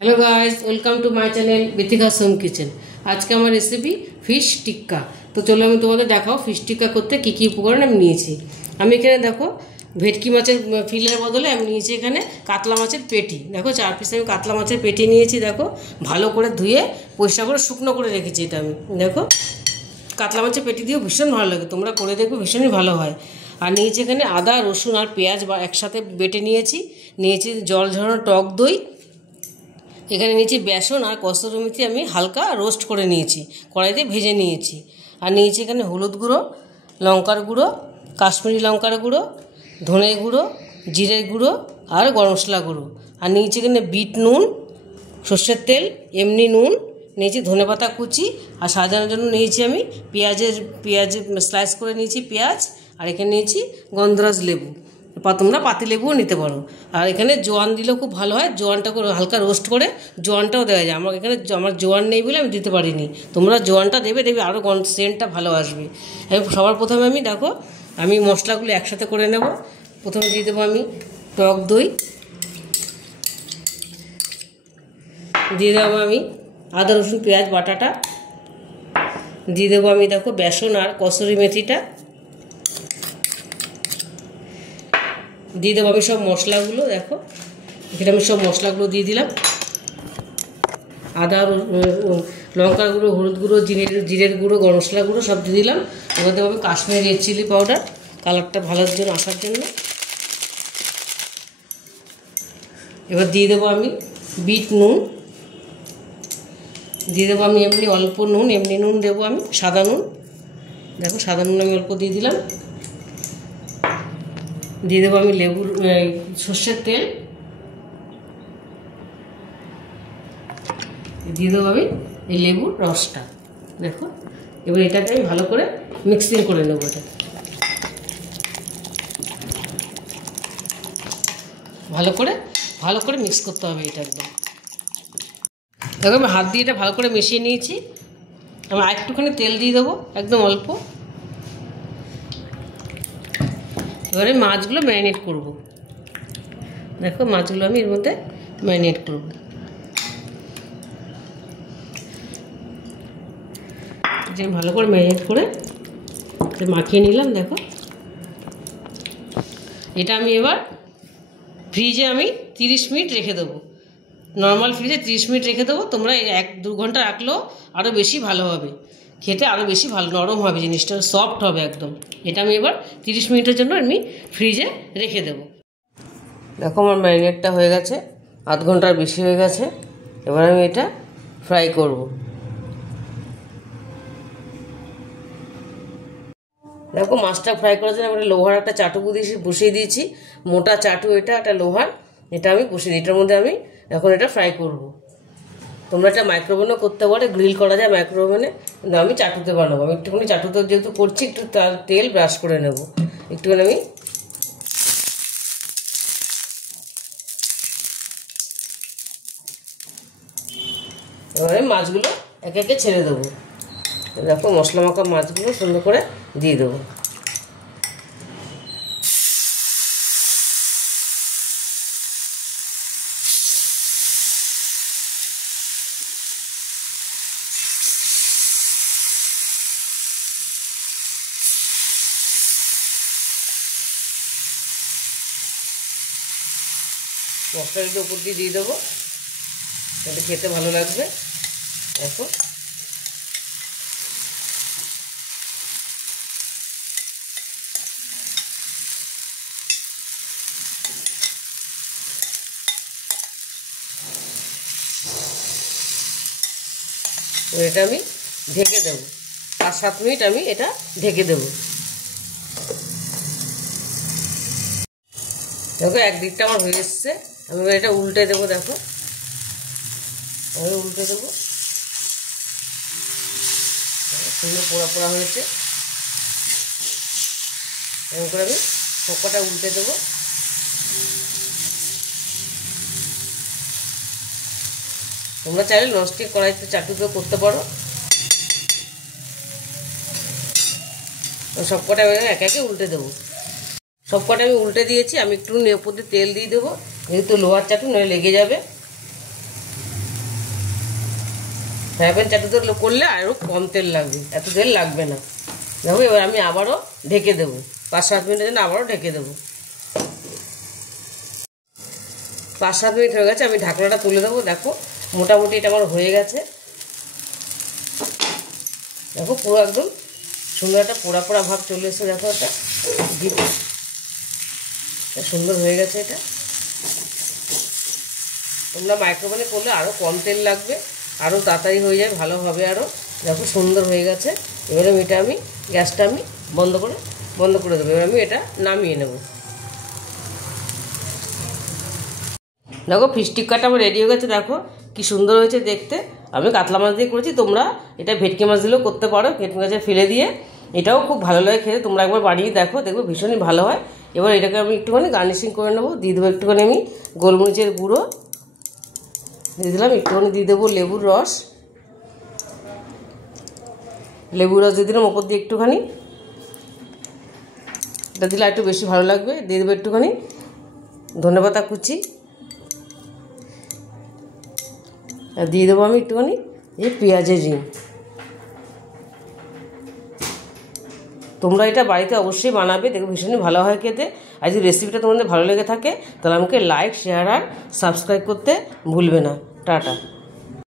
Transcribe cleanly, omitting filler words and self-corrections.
Hello guys, welcome to my channel Bithika's home kitchen. आज के हमारे रेसिपी फिश टिक्का। तो चलो আমি তোমাদের দেখাও ফিশ টিক্কা করতে কি কি উপকরণ আমি নিয়েছি। আমি এখানে দেখো ভেটকি মাছের ফিলের বদলে আমি নিয়েছি এখানে কাতলা মাছের পেটি। দেখো 4 পিস আমি কাতলা মাছের পেটি নিয়েছি। দেখো ভালো করে ধুয়ে পরিষ্কার করে শুকনো করে রেখেছি। এটা আমি দেখো কাতলা মাছের পেটি দিয়েও ভীষণ ভালো লাগে, তোমরা করে দেখো, ভীষণই ভালো হয়। আর নিয়েছি এখানে আদা রসুন আর পেঁয়াজ একসাথে বেটে নিয়েছি। জল ঝরানো টক দই, এখানে নিয়েছি বেসন আর কসুরি মেথি আমি হালকা রোস্ট করে নিয়েছি, কড়াইতে ভেজে নিয়েছি। আর নিয়েছি এখানে হলুদ গুঁড়ো, লঙ্কার গুঁড়ো, কাশ্মীরি লঙ্কার গুঁড়ো, ধনে গুঁড়ো, জিরের গুঁড়ো আর গরম মশলা গুঁড়ো। আর নিয়েছি এখানে বিট নুন, সর্ষের তেল, এমনি নুন নিয়েছি, ধনেপাতা কুচি। আর সাজানোর জন্য নিয়েছি আমি পেঁয়াজ স্লাইস করে নিয়েছি পেঁয়াজ। আর এখানে নিয়েছি গন্ধরাজ লেবু, তোমরা পাতি লেবুও নিতে পারো। আর এখানে জোয়ান দিলেও খুব ভালো হয়, জোয়ানটা করে হালকা রোস্ট করে জোয়ানটাও দেওয়া যায়। আমার জোয়ান নেই বলে আমি দিতে পারিনি, তোমরা জোয়ানটা দেবে, আরও সেন্টটা ভালো আসবে। সবার প্রথমে আমি মশলাগুলো একসাথে করে নেব। প্রথমে দিয়ে দেবো আমি টক দই, দিয়ে দেবো আমি আদা রসুন পেঁয়াজ বাটাটা, দিয়ে দেবো আমি দেখো বেসন আর কসুরি মেথিটা, দিয়ে দেবো আমি সব মশলাগুলো। দেখো এখানে আমি সব মশলাগুলো দিয়ে দিলাম, আদা লঙ্কার গুঁড়ো, হলুদ গুঁড়ো, জিরের গুঁড়ো, গরম মশলা গুঁড়ো সব দিয়ে দিলাম। এবার দেবো আমি কাশ্মীরি রেড চিলি পাউডার, কালারটা ভালোর জন্য আসার জন্য। এবার দিয়ে দেবো আমি বিট নুন, দিয়ে দেবো আমি এমনি অল্প নুন, এমনি নুন দেবো আমি, সাদা নুন। দেখো সাদা নুন আমি অল্প দিয়ে দিলাম। দিয়ে দেবো আমি সর্ষের তেল, দিয়ে দেবো আমি এই লেবুর রসটা। দেখো এবার এটাকে আমি ভালো করে মিক্সিং করে নেবো। এটা ভালো করে মিক্স করতে হবে এটা একদম। দেখো আমি হাত দিয়ে এটা ভালো করে মিশিয়ে নিয়েছি। আমি আরেকটুখানি তেল দিয়ে দেবো, একদম অল্প। এবারে মাছগুলো ম্যারিনেট করব। দেখো মাছগুলো আমি এর মধ্যে ম্যারিনেট করব। যে ভালো করে ম্যারিনেট করে মাখিয়ে নিলাম। দেখো এটা আমি এবার ফ্রিজে 30 মিনিট রেখে দেবো। নর্মাল ফ্রিজে 30 মিনিট রেখে দেবো। তোমরা 1-2 ঘন্টা রাখলেও আরও বেশি ভালো হবে, খেতে আরও বেশি ভালো নরম হবে, জিনিসটা সফট হবে একদম। এটা আমি এবার 30 মিনিটের জন্য আমি ফ্রিজে রেখে দেবো। দেখো আমার ম্যারিনেটটা হয়ে গেছে, আধ ঘন্টার বেশি হয়ে গেছে। এবার আমি এটা ফ্রাই করব। দেখো মাছটা ফ্রাই করার জন্য আমরা লোহার একটা চাটু বসিয়ে দিয়েছি, মোটা চাটু, এটা একটা লোহার, এটা আমি বসিয়ে দিই। এটার মধ্যে আমি এখন এটা ফ্রাই করব। তোমরা এটা মাইক্রোওভেনও করতে পারো, গ্রিল করা যায় মাইক্রোওভেনে, কিন্তু আমি চাটুতে বানাবো। আমি একটুখানি চাটুতে যেহেতু করছি, একটু তেল ব্রাশ করে নেব একটুখানি। আমি এবারে মাছগুলো একে একে ছেড়ে দেবো। দেখো মশলা মাখা মাছগুলো সুন্দর করে দিয়ে দেবো। মশলাটা উপর দিয়ে দেবো, এটা খেতে ভালো লাগবে। দেখো এটা আমি ঢেকে দেবো, 5-7 মিনিট আমি এটা ঢেকে দেবো। দেখো একদিকটা আমার হয়ে এসছে, আমি এবার এটা উল্টে দেবো। দেখো আমি উল্টে দেবো, সুন্দর পোড়া পোড়া হয়েছে। এরকম করে আমি সবকটা উল্টে দেবো। তোমরা চাইলে ননস্টিক কড়াইতে চাটুতেও করতে পারো। সবকটা একে একে উল্টে দেবো। সবকটা আমি উল্টে দিয়েছি। আমি একটু উপর দিয়ে তেল দিয়ে দেবো, যেহেতু লোহার চাটু নয় লেগে যাবে। ফ্রাই প্যান চাটুতে করলে আরও কম তেল লাগবে, এত তেল লাগবে না। দেখো এবার আমি আবারও ঢেকে দেবো, 5-7 মিনিটের জন্য আবারও ঢেকে দেবো। 5-7 মিনিট হয়ে গেছে, আমি ঢাকনাটা তুলে দেবো। দেখো মোটামুটি এটা আমার হয়ে গেছে। দেখো পুরো একদম সুন্দর একটা পোড়া পোড়া ভাব চলে এসেছে। দেখো এটা সুন্দর হয়ে গেছে। এটা তোমরা মাইক্রোওভেনে করলে আরও কম তেল লাগবে, আরও তাড়াতাড়ি হয়ে যায়, ভালো হবে আরও। দেখো সুন্দর হয়ে গেছে। এবারে আমি গ্যাসটা বন্ধ করে দেবো। এবার আমি এটা নামিয়ে নেব। দেখো ফিশ টিক্কাটা আমার রেডি হয়ে গেছে। দেখো কি সুন্দর হয়েছে দেখতে। আমি কাতলা মাছ দিয়ে করেছি, তোমরা এটা ভেটকি মাছ দিলেও করতে পারো, ভেটকি মাছের ফেলে দিয়ে। এটাও খুব ভালো লাগে খেতে, তোমরা একবার বানিয়ে দেখো, দেখবে ভীষণই ভালো হয়। এবার এটাকে আমি একটুখানি গার্নিশিং করে নেবো। দিয়ে দেবো একটুখানি আমি গোলমরিচের গুঁড়ো দিয়ে দিলাম, একটুখানি দিয়ে দেবো লেবুর রস দিয়ে দিলাম ওপর দিয়ে একটুখানি। এটা দিলে একটু বেশি ভালো লাগবে। দিয়ে দেবো একটুখানি ধনেপাতা কুচি, আর দিয়ে দেবো আমি একটুখানি পেঁয়াজের রিং। তোমরা এটা বাড়িতে অবশ্যই বানাবে, দেখো ভীষণই ভালো হয় খেতে। আর যদি রেসিপিটা তোমাদের ভালো লেগে থাকে তাহলে আমাকে লাইক, শেয়ার আর সাবস্ক্রাইব করতে ভুলবে না। টাটা।